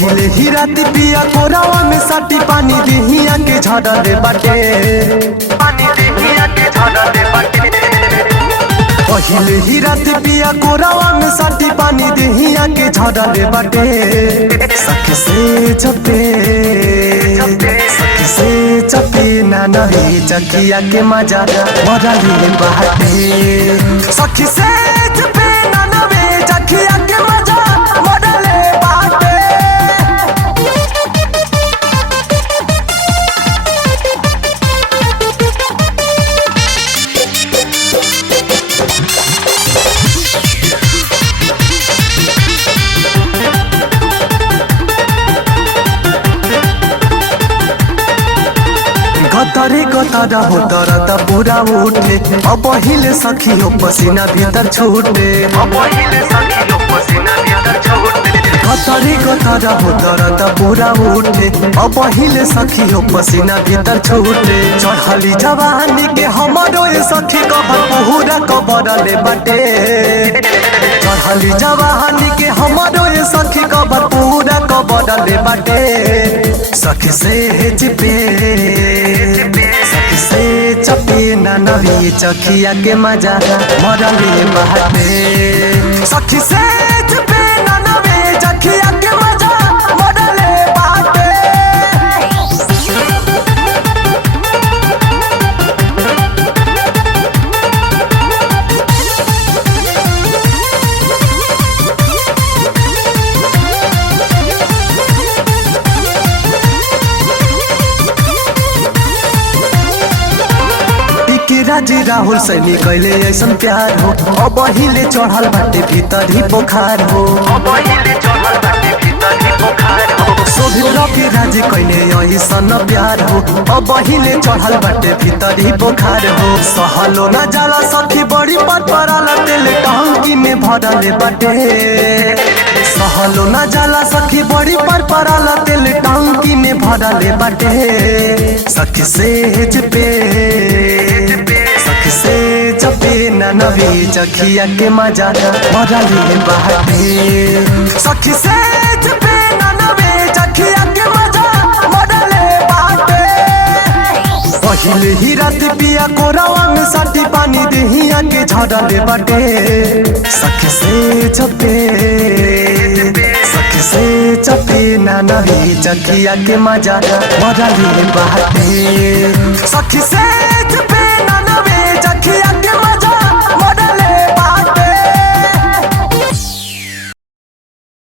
पहिले ही राती पिया कोरावा में साटी पानी दिहिया के झड़ले बाटे, पानी दिहिया के झड़ले बाटे। पहिले ही राती पिया कोरावा में साटी पानी दिहिया के झड़ले बाटे। सखी से चपे, सखी से चपे ना नहीं चकिया के मजा मरले बाटे। सखी से चपे ना नहीं चकिया के मजा मरले बाटे। गतरे गतरा हो दरद पूरा उठे, अब हिले सखी हो पसीना भीतर छूटे, अब हिले सखी हो पसीना भीतर छूटे। गतरे गतरा हो दरद पूरा उठे, अब हिले सखी हो पसीना भीतर छूटे। चढ़ली जवानी के हमारो ये सखी कबर पूरा कबरले बाटे। चढ़ली जवानी के हमारो ये सखी कबर पूरा कबरले बाटे। सखी से चिपे, सखी से चपे ना नवी चखिया के मजा मरले बाटे। सखी से चपे ना नवी चखिया के मजा मरले बाटे। राजी राहुल सैनी कैले ऐसन प्यार हो, अब हिले चढ़ल बाटे भीतर ही बुखार हो, अब हिले चढ़ल बाटे भीतर ही बुखार हो। सोभिल रवि राजी कैले ऐसन प्यार हो, अब हिले चढ़ल बाटे भीतर ही बुखार हो। सहलो न जाला सखी बड़ी पर पराला तेल टंकी में भरले बाटे। सहलो न जाला सखी बड़ी पर पराला तेल टंकी में भरले बाटे। सखी से पे, सखी से चपे ना नवी चखिया के मजा मरले बाटे। सखी से चपे ना नवी चखिया के मजा मरले बाटे। पहिले ही रात पिया कोरावा में साटी पानी दिहिया के झड़ले बाटे। सखी से चपे, सखी से चपे ना नवी चखिया के मजा मरले बाटे। सखी से चपे ना नवी